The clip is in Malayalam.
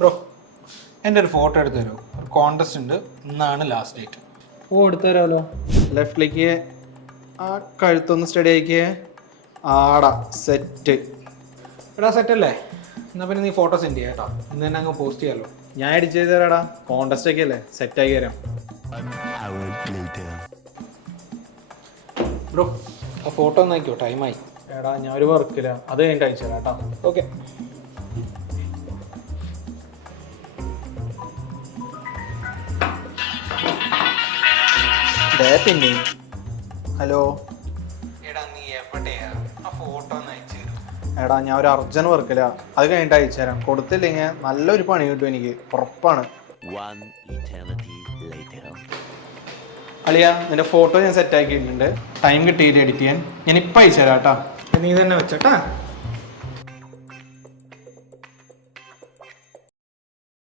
ബ്രോ എൻ്റെ ഒരു ഫോട്ടോ എടുത്ത് തരുമോ? ഒരു കോൺടെസ്റ്റ് ഉണ്ട്, ഇന്നാണ് ലാസ്റ്റ് ഡേറ്റ്. എടുത്തു തരാമല്ലോ. ലെഫ്റ്റിലേക്ക് ആ കഴുത്തൊന്ന് സ്റ്റഡി ആക്കിയേ. ആടാ സെറ്റ്. എടാ സെറ്റല്ലേ? എന്നാൽ പിന്നെ നീ ഫോട്ടോ സെൻഡ് ചെയ്യാം കേട്ടോ. ഇന്ന് തന്നെ അങ്ങ് പോസ്റ്റ് ചെയ്യാമല്ലോ. ഞാൻ എഡിറ്റ് ചെയ്ത് തരാടാ. കോൺടെസ്റ്റ് ഒക്കെ അല്ലേ, സെറ്റാക്കി തരാം. ബ്രോ ആ ഫോട്ടോ ഒന്ന് ആക്കിയോ, ടൈമായി. എടാ ഞാൻ ഒരു വർക്കില്ല, അത് കഴിഞ്ഞിട്ട് അയച്ചു തരാം കേട്ടോ. ഓക്കെ. പിന്നെ ഹലോ എടാ നീ എവിടെയാ? ആ ഫോട്ടോ ഒന്ന് അയച്ചു തരും. എടാ ഞാൻ ഒരു അർജന്റ് വർക്കില്ല, അത് കഴിഞ്ഞിട്ട് അയച്ചു തരാം. കൊടുത്തില്ലെങ്കിൽ നല്ലൊരു പണി കിട്ടും എനിക്ക്, ഉറപ്പാണ്. അളിയ നിന്റെ ഫോട്ടോ ഞാൻ സെറ്റ് ആക്കിയിട്ടുണ്ട്. ടൈം കിട്ടിയിട്ട് എഡിറ്റ് ചെയ്യാൻ. ഞാൻ ഇപ്പം അയച്ചു തരാം കേട്ടോ. നീ തന്നെ വെച്ചോട്ടാ.